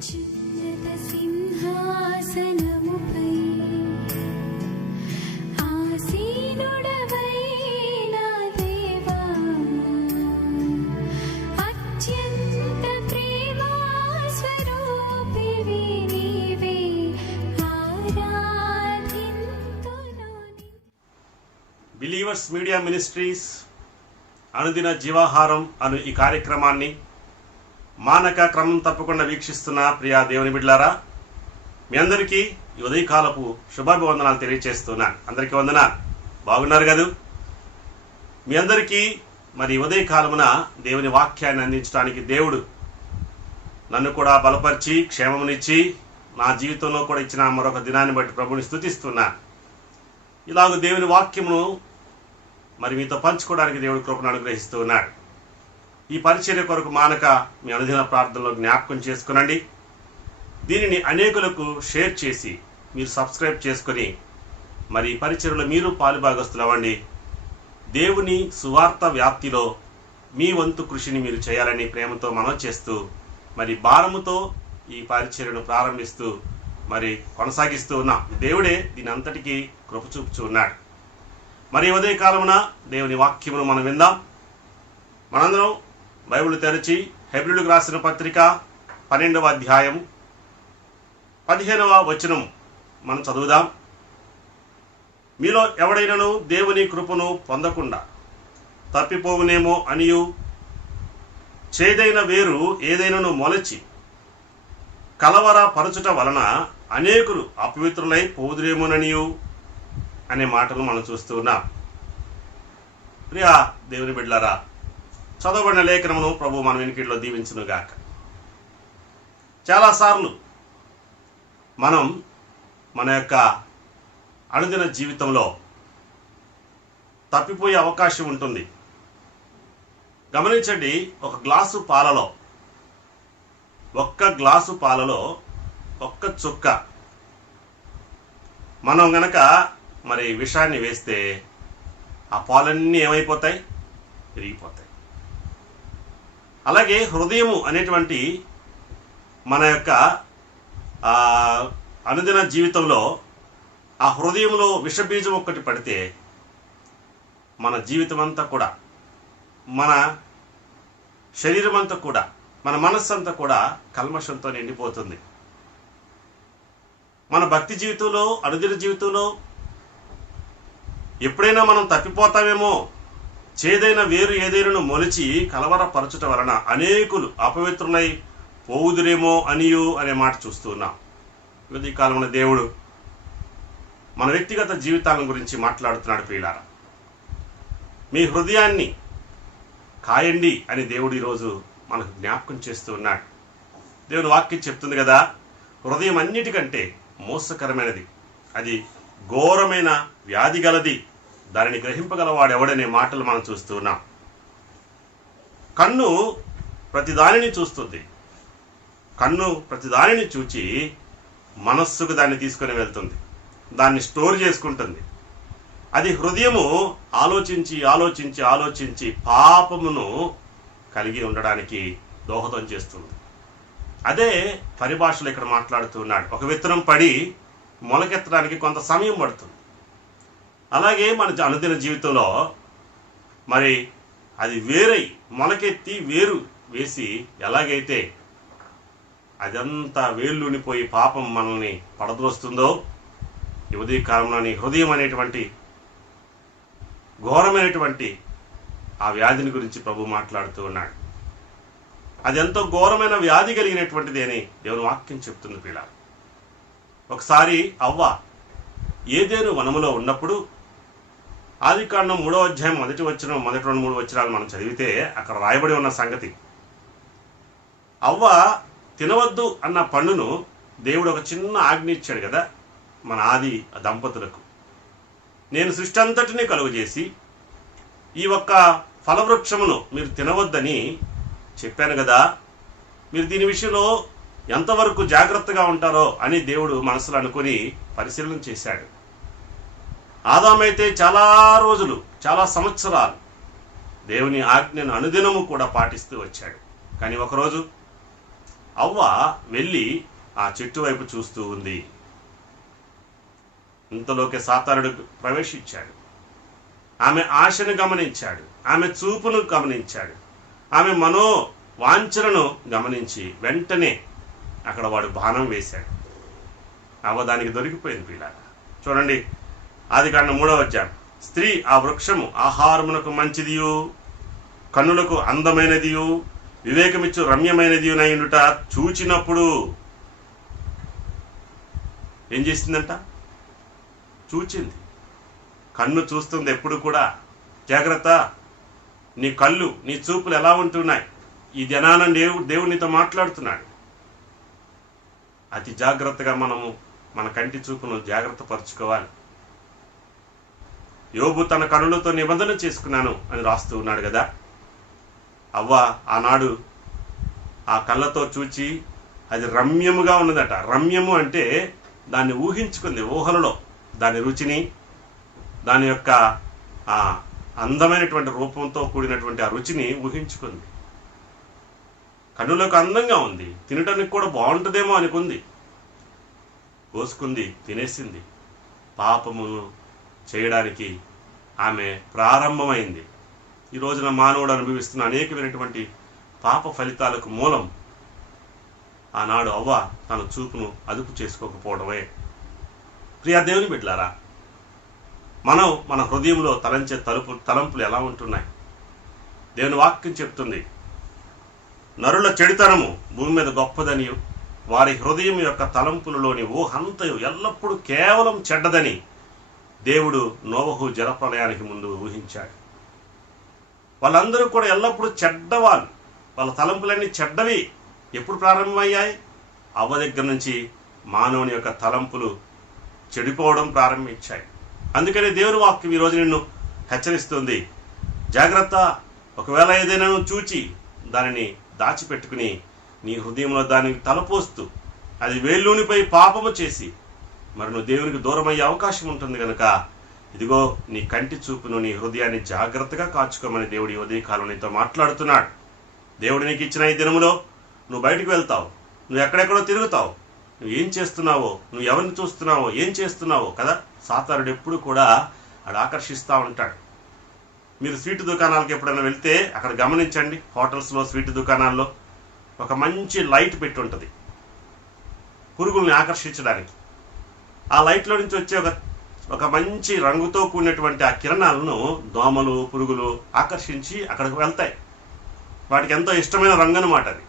అత్యున్నత సింహాసనముపై ఆసీనుడవైన దేవా, అత్యంత ప్రేమా స్వరూపివి నీవే, ఆరాధింతును. బిలీవర్స్ మీడియా మినిస్ట్రీస్ అనుదిన జీవాహారం అను ఈ కార్యక్రమాన్ని మానక క్రమం తప్పకుండా వీక్షిస్తున్న ప్రియా దేవుని బిడ్డలారా, మీ అందరికీ ఈ ఉదయకాలపు శుభాభివందనాలు తెలియజేస్తున్నాను. అందరికీ వందనాలు. బాగున్నారు కదూ? మీ అందరికీ మరి ఉదయకాలమున దేవుని వాక్యాన్ని అందించడానికి దేవుడు నన్ను కూడా బలపరిచి క్షేమమునిచ్చి నా జీవితంలో కూడా ఇచ్చిన మరొక దినాన్ని బట్టి ప్రభుని స్తుతిస్తున్నాను. ఇలాగ దేవుని వాక్యమును మరి మీతో పంచుకోవడానికి దేవుడు కృపను అనుగ్రహిస్తూ ఉన్నాడు. ఈ పరిచర్య కొరకు మానక మీ అనుదిన ప్రార్థనలో జ్ఞాపకం చేసుకునండి. దీనిని అనేకులకు షేర్ చేసి మీరు సబ్స్క్రైబ్ చేసుకుని మరి ఈ పరిచర్యలో మీరు పాలుభాగస్తులు అవ్వండి. దేవుని సువార్త వ్యాప్తిలో మీ వంతు కృషిని మీరు చేయాలని ప్రేమతో మనవి చేస్తూ మరి భారముతో ఈ పరిచర్యను ప్రారంభిస్తూ మరి కొనసాగిస్తూ ఉన్నాం. దేవుడే దీని అంతటికీ కృప చూపుచూ ఉన్నాడు. మరి ఉదయకాలమున దేవుని వాక్యమును మనం విందాం. మనందరం బైబిల్ తెరచి హెబ్రీయులకు రాసిన పత్రిక 12వ అధ్యాయం 15వ వచనం మనం చదువుదాం. మీలో ఎవడైనను దేవుని కృపను పొందకుండా తప్పిపోవునేమో అనియు, చేదైన వేరు ఏదైనను మొలచి కలవర పరచుట వలన అనేకులు అపవిత్రులై పోదురేమోననియు అనే మాటలు మనం చూస్తూ ఉన్నాం. ప్రియా దేవుని బిడ్డలారా, చదవబడిన లేఖనమును ప్రభు మన వెనుకట్లో దీవించునుగాక. చాలాసార్లు మనం మన యొక్క అనుదిన జీవితంలో తప్పిపోయే అవకాశం ఉంటుంది. గమనించండి, ఒక గ్లాసు పాలలో ఒక్క చుక్క మనం గనక మరి విషాన్ని వేస్తే ఆ పాలన్నీ ఏమైపోతాయి? విరిగిపోతాయి. అలాగే హృదయము అనేటువంటి మన యొక్క అనుదిన జీవితంలో ఆ హృదయంలో విషబీజం ఒక్కటి పడితే మన జీవితం అంతా కూడా, మన శరీరం అంతా కూడా, మన మనస్సు అంతా కూడా కల్మషంతో నిండిపోతుంది. మన భక్తి జీవితంలో, అనుదిన జీవితంలో ఎప్పుడైనా మనం తప్పిపోతామేమో, చేదైన వేరు ఏదైనా మొలిచి కలవరపరచుట వలన అనేకులు అపవిత్రులై పోవుదురేమో అనియు అనే మాట చూస్తున్నాం. ఈ కాలంలో దేవుడు మన వ్యక్తిగత జీవితాల గురించి మాట్లాడుతున్నాడు. ప్రియులారా, మీ హృదయాన్ని కాయండి అని దేవుడు ఈరోజు మనకు జ్ఞాపకం చేస్తూ ఉన్నాడు. దేవుని వాక్యం చెప్తుంది కదా, హృదయం అన్నిటికంటే మోసకరమైనది, అది ఘోరమైన వ్యాధి గలది, దానిని గ్రహింపగలవాడు ఎవడనే మాటలు మనం చూస్తూ ఉన్నాం. కన్ను ప్రతిదానిని చూస్తుంది. కన్ను ప్రతిదానిని చూచి మనస్సుకు దాన్ని తీసుకొని వెళ్తుంది, దాన్ని స్టోర్ చేసుకుంటుంది. అది హృదయము ఆలోచించి ఆలోచించి ఆలోచించి పాపమును కలిగి ఉండడానికి దోహదం చేస్తుంది. అదే పరిభాషలో ఇక్కడ మాట్లాడుతున్నాడు. ఒక విత్తనం పడి మొలకెత్తడానికి కొంత సమయం పడుతుంది. అలాగే మన అనుదిన జీవితంలో మరి అది వేరై మొలకెత్తి వేరు వేసి ఎలాగైతే అదంతా వేళ్ళునిపోయి పాపం మనల్ని పడద్రోస్తుందో, ఈ ఉదయకాలంలో నీ హృదయం అనేటువంటి ఘోరమైనటువంటి ఆ వ్యాధిని గురించి ప్రభు మాట్లాడుతూ ఉన్నాడు. అది ఎంతో ఘోరమైన వ్యాధి కలిగినటువంటిది అని దేవుని వాక్యం చెప్తుంది. పిల్లలు, ఒకసారి అవ్వ ఏదేను వనములో ఉన్నప్పుడు ఆదికాండం 3వ అధ్యాయం మొదటి 2-3 వచనాలు మనం చదివితే అక్కడ రాయబడి ఉన్న సంగతి, అవ్వ తినవద్దు అన్న పండును దేవుడు ఒక చిన్న ఆజ్ఞ ఇచ్చాడు కదా మన ఆది దంపతులకు. నేను సృష్టి అంతటినీ కలుగజేసి ఈ ఒక్క ఫలవృక్షమును మీరు తినవద్దని చెప్పాను కదా, మీరు దీని విషయంలో ఎంతవరకు జాగ్రత్తగా ఉంటారో అని దేవుడు మనసులో అనుకుని పరిశీలన చేశాడు. ఆదామైతే చాలా రోజులు, చాలా సంవత్సరాలు దేవుని ఆజ్ఞను అనుదినము కూడా పాటిస్తూ వచ్చాడు. కానీ ఒకరోజు అవ్వ వెళ్ళి ఆ చెట్టు వైపు చూస్తూ ఉంది. ఇంతలోకి సాతానుడు ప్రవేశించాడు. ఆమె ఆశను గమనించాడు, ఆమె చూపును గమనించాడు, ఆమె వాంఛనను గమనించి వెంటనే అక్కడ వాడు బాణం వేశాడు. అవ్వ దానికి దొరికిపోయింది. పిల్లారా చూడండి, ఆదికాండం 3వ అధ్యాయం. స్త్రీ ఆ వృక్షము ఆహారమునకు మంచిదియు, కన్నులకు అందమైనదియు, వివేకమిచ్చు రమ్యమైనదియునైనట చూచినప్పుడు ఏం చేసిందంట? చూచింది. కన్ను చూస్తుంది ఎప్పుడు కూడా. జాగ్రత్త, నీ కళ్ళు, నీ చూపులు ఎలా ఉంటున్నాయి? ఈ దినాన దేవుడు నీతో మాట్లాడుతున్నాడు. అతి జాగ్రత్తగా మనము మన కంటి చూపును జాగ్రత్త పరుచుకోవాలి. యోబు తన కనులతో నిబంధన చేసుకున్నాను అని రాస్తూ ఉన్నాడు కదా. అవ్వ ఆనాడు ఆ కళ్ళతో చూచి అది రమ్యముగా ఉన్నదట. రమ్యము అంటే దాన్ని ఊహించుకుంది, ఊహలలో దాని రుచిని, దాని యొక్క ఆ అందమైనటువంటి రూపంతో కూడినటువంటి ఆ రుచిని ఊహించుకుంది. కన్నులకు అందంగా ఉంది, తినటానికి కూడా బాగుంటుందేమో అనుకుంది. కోసుకుంది, తినేసింది. పాపమును చేయడానికి ఆమె ప్రారంభమైంది. ఈ రోజున మానవుడు అనుభవిస్తున్న అనేకమైనటువంటి పాప ఫలితాలకు మూలం ఆనాడు అవ్వ తన చూపును అదుపు చేసుకోకపోవడమే. ప్రియా దేవుని బిడ్డలారా, మనం మన హృదయంలో తలంచే తలంపులు ఎలా ఉంటున్నాయి? దేవుని వాక్యం చెప్తుంది, నరుల చెడుతనము భూమి మీద గొప్పదని, వారి హృదయం యొక్క తలంపులలోని ఊహంతయు ఎల్లప్పుడూ కేవలం చెడ్డదని దేవుడు నోవహు జలప్రలయానికి ముందు ఊహించాడు. వాళ్ళందరూ కూడా ఎల్లప్పుడూ చెడ్డవాళ్ళు, వాళ్ళ తలంపులన్నీ చెడ్డవి. ఎప్పుడు ప్రారంభమయ్యాయి? అవ్వ దగ్గర నుంచి మానవుని యొక్క తలంపులు చెడిపోవడం ప్రారంభించాయి. అందుకని దేవుని వాక్యం ఈరోజు నిన్ను హెచ్చరిస్తుంది, జాగ్రత్త. ఒకవేళ ఏదైనా నువ్వు చూచి దానిని దాచిపెట్టుకుని నీ హృదయంలో దానికి తలపోస్తూ అది వేళ్ళూనిపై పాపము చేసి మరి నువ్వు దేవునికి దూరమయ్యే అవకాశం ఉంటుంది కనుక ఇదిగో నీ కంటి చూపును, నీ హృదయాన్ని జాగ్రత్తగా కాచుకోమని దేవుడి ఉదయకాలం నీతో మాట్లాడుతున్నాడు. దేవుడు నీకు ఇచ్చిన ఈ దినములో నువ్వు బయటకు వెళ్తావు, నువ్వు ఎక్కడెక్కడో తిరుగుతావు, నువ్వు ఏం చేస్తున్నావో, నువ్వు ఎవరిని చూస్తున్నావో, ఏం చేస్తున్నావో కదా. సాతానుడు ఎప్పుడు కూడా అక్కడ ఆకర్షిస్తూ ఉంటాడు. మీరు స్వీట్ దుకాణాలకు ఎప్పుడైనా వెళ్తే అక్కడ గమనించండి, హోటల్స్లో, స్వీట్ దుకాణాల్లో ఒక మంచి లైట్ పెట్టి ఉంటుంది పురుగుల్ని ఆకర్షించడానికి. ఆ లైట్లో నుంచి వచ్చే ఒక మంచి రంగుతో కూడినటువంటి ఆ కిరణాలను దోమలు, పురుగులు ఆకర్షించి అక్కడికి వెళ్తాయి. వాటికి ఎంతో ఇష్టమైన రంగు అన్నమాట అది.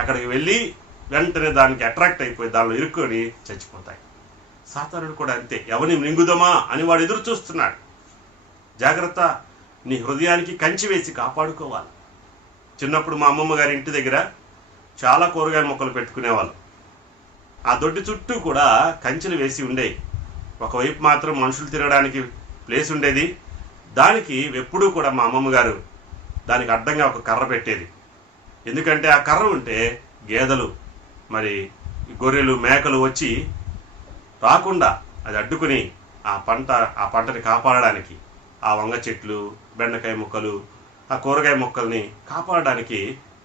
అక్కడికి వెళ్ళి వెంటనే దానికి అట్రాక్ట్ అయిపోయి దానిలో ఇరుక్కొని చచ్చిపోతాయి. సాతానుడు కూడా అంతే, ఎవరిని మింగుదమా అని వాడు ఎదురు చూస్తున్నాడు. జాగ్రత్త, నీ హృదయానికి కంచి వేసి కాపాడుకోవాలి. చిన్నప్పుడు మా అమ్మమ్మ గారి ఇంటి దగ్గర చాలా కూరగాయల మొక్కలు పెట్టుకునేవాళ్ళు. ఆ దొడ్డి చుట్టూ కూడా కంచెలు వేసి ఉండేవి. ఒకవైపు మాత్రం మనుషులు తిరగడానికి ప్లేస్ ఉండేది. దానికి ఎప్పుడూ కూడా మా అమ్మమ్మ గారు దానికి అడ్డంగా ఒక కర్ర పెట్టేది. ఎందుకంటే ఆ కర్ర ఉంటే గేదెలు, మరి గొర్రెలు, మేకలు వచ్చి రాకుండా అది అడ్డుకుని ఆ పంటని కాపాడడానికి, ఆ వంగ చెట్లు, బెండకాయ మొక్కలు, ఆ కూరగాయ మొక్కల్ని కాపాడడానికి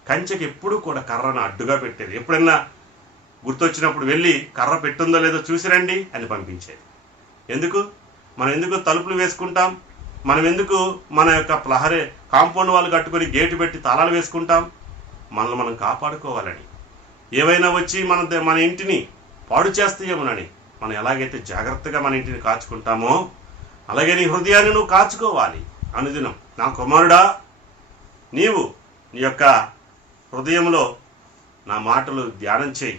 కంచెకి ఎప్పుడూ కూడా కర్రను అడ్డుగా పెట్టేది. ఎప్పుడైనా గుర్తొచ్చినప్పుడు వెళ్ళి కర్ర పెట్టుందో లేదో చూసిరండి అని పంపించేది. మనం ఎందుకు తలుపులు వేసుకుంటాం? మనం ఎందుకు మన యొక్క కాంపౌండ్ వాళ్ళు కట్టుకొని గేటు పెట్టి తాళాలు వేసుకుంటాం? మనల్ని మనం కాపాడుకోవాలని. ఏవైనా వచ్చి మన ఇంటిని పాడు చేస్తాయేమోనని మనం ఎలాగైతే జాగ్రత్తగా మన ఇంటిని కాచుకుంటామో అలాగే నీ హృదయాన్ని నువ్వు కాచుకోవాలి. అనుదినం నా కుమారుడా, నీవు నీ యొక్క హృదయంలో నా మాటలు ధ్యానం చేయి,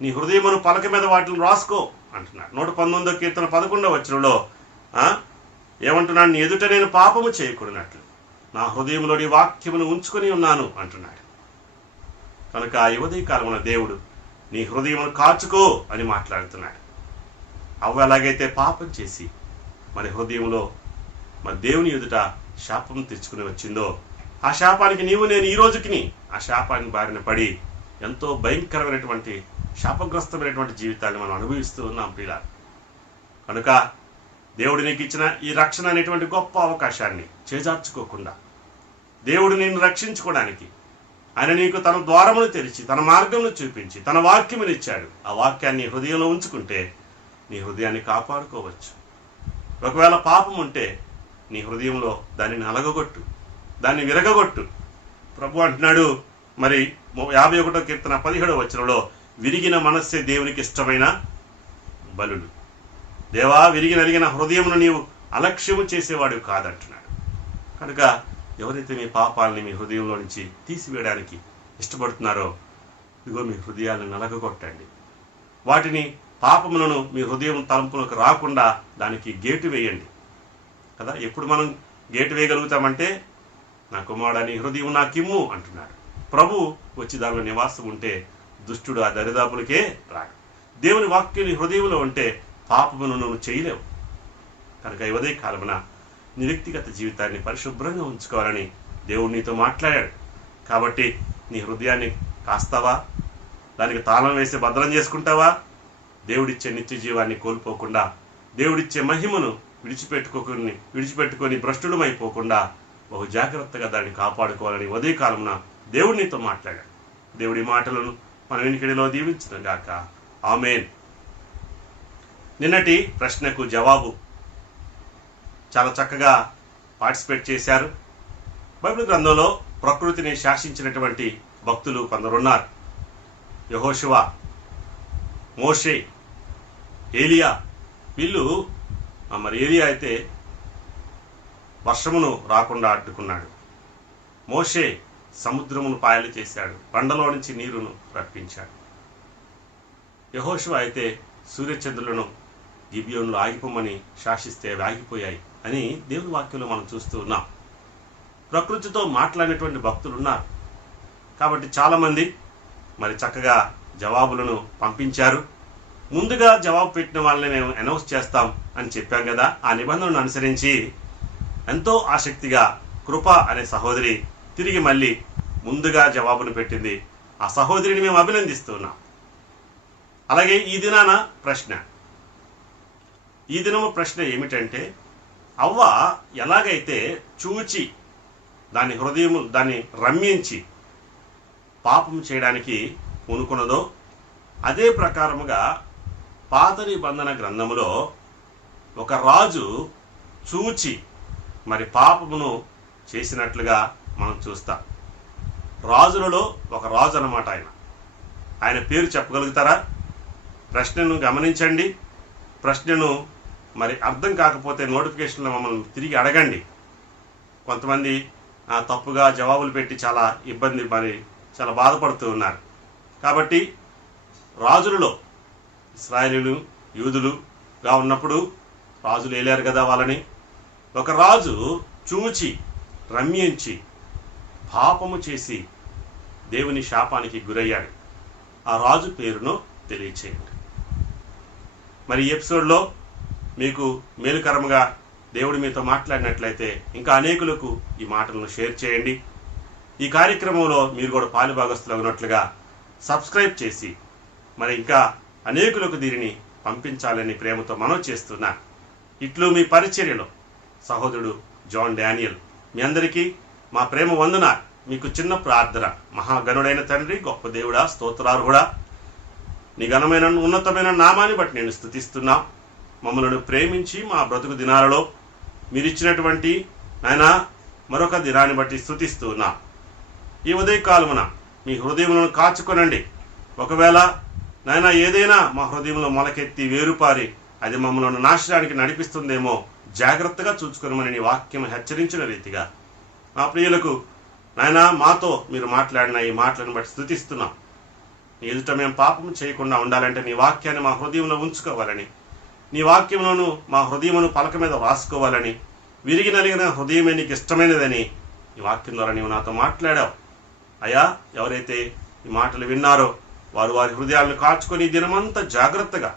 నీ హృదయమును పలక మీద వాటిని రాసుకో అంటున్నాడు. 119వ కీర్తన 11వ వచనంలో ఏమంటున్నాడు? నీ ఎదుట నేను పాపము చేయకూడనట్లు నా హృదయంలో నీ వాక్యమును ఉంచుకొని ఉన్నాను అంటున్నాడు. కనుక ఆ యువతీ కాలమున దేవుడు నీ హృదయమును కాచుకో అని మాట్లాడుతున్నాడు. అవ్వ ఎలాగైతే పాపం చేసి మరి హృదయంలో మరి దేవుని ఎదుట శాపం తెచ్చుకుని వచ్చిందో ఆ శాపానికి నేను ఈ రోజుకి ఆ శాపాన్ని బారిన పడి ఎంతో భయంకరమైనటువంటి శాపగ్రస్తమైనటువంటి జీవితాన్ని మనం అనుభవిస్తూ ఉన్నాం ప్రియులారా. కనుక దేవుడు నీకు ఇచ్చిన ఈ రక్షణ అనేటువంటి గొప్ప అవకాశాన్ని చేజార్చుకోకుండా దేవుడు నిన్ను రక్షించుకోవడానికి ఆయన నీకు తన ద్వారమును తెరిచి తన మార్గమును చూపించి తన వాక్యమునిచ్చాడు. ఆ వాక్యాన్ని హృదయంలో ఉంచుకుంటే నీ హృదయాన్ని కాపాడుకోవచ్చు. ఒకవేళ పాపం ఉంటే నీ హృదయంలో దాన్ని నలగగొట్టు, దాన్ని విరగగొట్టు. ప్రభు అంటున్నాడు మరి 51వ కీర్తన 17వ వచనంలో, విరిగిన మనస్సే దేవునికి ఇష్టమైన బలులు. దేవా, విరిగి నలిగిన హృదయమును నీవు అలక్ష్యము చేసేవాడు కాదంటున్నాడు. కనుక ఎవరైతే మీ పాపాలని మీ హృదయంలో నుంచి తీసివేయడానికి ఇష్టపడుతున్నారో, ఇదిగో మీ హృదయాలను నలగగొట్టండి. వాటిని పాపములను మీ హృదయం తలంపులకు రాకుండా దానికి గేటు వేయండి కదా. ఎప్పుడు మనం గేటు వేయగలుగుతామంటే, నా కుమారుడా నీ హృదయం నాకిమ్ము అంటున్నాడు. ప్రభు వచ్చి దానిలో నివాసం ఉంటే దుష్టుడు ఆ దరిదాపులకే రాడు. దేవుని వాక్యం నీ హృదయంలో ఉంటే పాపమును నువ్వు చేయలేవు. కనుక ఈ ఉదయ కాలమున నీ వ్యక్తిగత జీవితాన్ని పరిశుభ్రంగా ఉంచుకోవాలని దేవుడు నీతో మాట్లాడాడు. కాబట్టి నీ హృదయాన్ని కాస్తావా? దానికి తాళం వేసి భద్రం చేసుకుంటావా? దేవుడిచ్చే నిత్య జీవాన్ని కోల్పోకుండా, దేవుడిచ్చే మహిమను విడిచిపెట్టుకొని భ్రష్టులమైపోకుండా బహు జాగ్రత్తగా దాన్ని కాపాడుకోవాలని ఉదయకాలమున దేవుడు నీతో మాట్లాడాడు. దేవుడి మాటలను మన వెనుకడిలో దీవించును గాక. ఆమేన్. నిన్నటి ప్రశ్నకు జవాబు చాలా చక్కగా పార్టిసిపేట్ చేశారు. బైబిల్ గ్రంథంలో ప్రకృతిని శాసించినటువంటి భక్తులు కొందరున్నారు. యెహోషువ, మోషే, ఏలియా. వీళ్ళు మరి ఏలియా అయితే వర్షమును రాకుండా అడ్డుకున్నాడు. మోషే సముద్రమును పాయలు చేశాడు, బండలో నుంచి నీరును రప్పించాడు. యెహోషువ అయితే సూర్యచంద్రులను గిబియోనులో ఆగిపోమని శాసిస్తే అవి ఆగిపోయాయి అని దేవుని వాక్యంలో మనం చూస్తూ ఉన్నాం. ప్రకృతితో మాట్లాడినటువంటి భక్తులు ఉన్నారు. కాబట్టి చాలామంది మరి చక్కగా జవాబులను పంపించారు. ముందుగా జవాబు పెట్టిన వాళ్ళని మేము అనౌన్స్ చేస్తాం అని చెప్పాం కదా. ఆ నిబంధనను అనుసరించి ఎంతో ఆసక్తిగా కృప అనే సహోదరి తిరిగి మళ్ళీ ముందుగా జవాబును పెట్టింది. ఆ సహోదరిని మేము అభినందిస్తున్నాం. అలాగే ఈ దినాన ప్రశ్న, ఈ దినము ప్రశ్న ఏమిటంటే, అవ్వ ఎలాగైతే చూచి దాని హృదయము దాన్ని రమ్యించి పాపం చేయడానికి పూనుకున్నదో, అదే ప్రకారముగా పాత నిబంధన గ్రంథములో ఒక రాజు చూచి మరి పాపమును చేసినట్లుగా మనం చూస్తాం. రాజులలో ఒక రాజు అన్నమాట ఆయన పేరు చెప్పగలుగుతారా? ప్రశ్నను గమనించండి. ప్రశ్నను మరి అర్థం కాకపోతే నోటిఫికేషన్లో మమ్మల్ని తిరిగి అడగండి. కొంతమంది తప్పుగా జవాబులు పెట్టి చాలా ఇబ్బంది మరి చాలా బాధపడుతూ ఉన్నారు. కాబట్టి రాజులలో ఇశ్రాయేలీయులు యూదులుగా ఉన్నప్పుడు రాజులు ఏలారు కదా వాళ్ళని. ఒక రాజు చూచి రమ్యించి పాపము చేసి దేవుని శాపానికి గురయ్యాడు. ఆ రాజు పేరును తెలియచేయండి. మరి ఈ ఎపిసోడ్లో మీకు మేలుకరముగా దేవుడు మీతో మాట్లాడినట్లయితే ఇంకా అనేకులకు ఈ మాటలను షేర్ చేయండి. ఈ కార్యక్రమంలో మీరు కూడా పాలుభాగస్తులు ఉన్నట్లుగా సబ్స్క్రైబ్ చేసి మరి ఇంకా అనేకులకు దీనిని పంపించాలని ప్రేమతో మనవి చేస్తున్నా. ఇట్లు మీ పరిచర్యలో సహోదరుడు జాన్ డానియల్. మీ అందరికీ మా ప్రేమ వందనాలు. మీకు చిన్న ప్రార్థన. మహాగణుడైన తండ్రి, గొప్ప దేవుడా, స్తోత్రార్హుడా, నీ ఘనమైన ఉన్నతమైన నామాన్ని బట్టి నేను స్తుతిస్తున్నా. మమ్మలను ప్రేమించి మా బ్రతుకు దినాలలో మీరిచ్చినటువంటి నాయనా మరొక దినాన్ని బట్టి స్తుతిస్తున్నా. ఈ ఉదయకాలమున మీ హృదయములను కాచుకొనండి. ఒకవేళ నాయనా ఏదైనా మా హృదయంలో మొలకెత్తి వేరుపారి అది మమ్మల్ని నాశనానికి నడిపిస్తుందేమో జాగ్రత్తగా చూసుకొనమని నీ వాక్యం హెచ్చరించిన రీతిగా మా ప్రియులకు నాయనా మాతో మీరు మాట్లాడిన ఈ మాటలను బట్టి స్తుతిస్తున్నాం. ఎదుట మేము పాపం చేయకుండా ఉండాలంటే నీ వాక్యాన్ని మా హృదయంలో ఉంచుకోవాలని, నీ వాక్యములను మా హృదయమును పలక మీద రాసుకోవాలని, విరిగి నలిగిన హృదయమే నీకు ఇష్టమైనదని ఈ వాక్యం ద్వారా నీవు నాతో మాట్లాడావు. అయ్యా, ఎవరైతే ఈ మాటలు విన్నారో వారు వారి హృదయాలను కాచుకొని దినమంతా జాగ్రత్తగా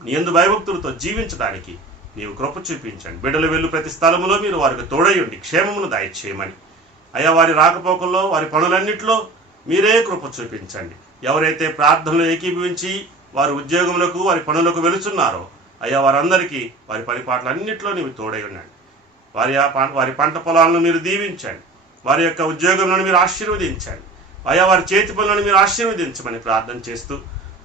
నీ యందు భయభక్తులతో జీవించడానికి నీవు కృప చూపించండి. బిడ్డలు వెళ్ళు ప్రతి స్థలములో మీరు వారికి తోడయుండి క్షేమమును దయచేయమని అయ్యా, వారి రాకపోకల్లో వారి పనులన్నింటిలో మీరే కృప చూపించండి. ఎవరైతే ప్రార్థనలు ఏకీభవించి వారి ఉద్యోగములకు వారి పనులకు వెళుతున్నారో అయ్యా, వారందరికీ వారి పరిపాట్లన్నింటిలో నీవు తోడై ఉండండి. వారి పంట పొలాలను మీరు దీవించండి. వారి యొక్క ఉద్యోగంలో మీరు ఆశీర్వదించండి. అయా వారి చేతి పనులను మీరు ఆశీర్వదించమని ప్రార్థన చేస్తూ,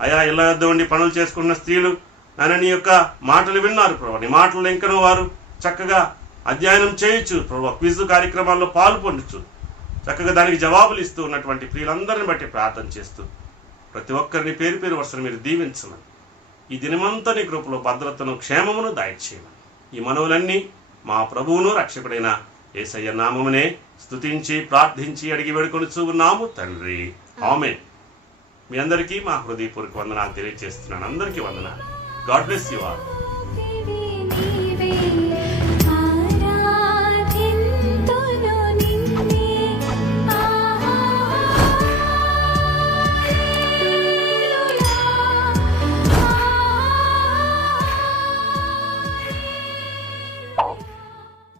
అయా ఇళ్ళ వద్ద ఉండి పనులు చేసుకున్న స్త్రీలు నాయన నీ యొక్క మాటలు విన్నారు ప్రభు. నీ మాటలు ఇంకనూ వారు చక్కగా అధ్యయనం చేయొచ్చు ప్రభు. క్విజ్ కార్యక్రమాల్లో పాలు పొందొచ్చు, చక్కగా దానికి జవాబులు ఇస్తూ ఉన్నటువంటి ప్రియులందరిని బట్టి ప్రార్థన చేస్తూ, ప్రతి ఒక్కరిని పేరు పేరు వరుసను మీరు దీవించమని, ఈ దినమంతా నీ కృపలో భద్రతను క్షేమమును దయచేయమని, ఈ మనవులన్నీ మా ప్రభువును రక్షకుడైన యేసయ్య నామమునే స్తుతించి ప్రార్థించి అడిగి వేడుకొనుచూ ఉన్నాము తండ్రి, ఆమేన్. మీ అందరికీ మా హృదయపూర్వక వందనాలు తెలియజేస్తున్నాను. అందరికీ వందనాలు. God bless you all.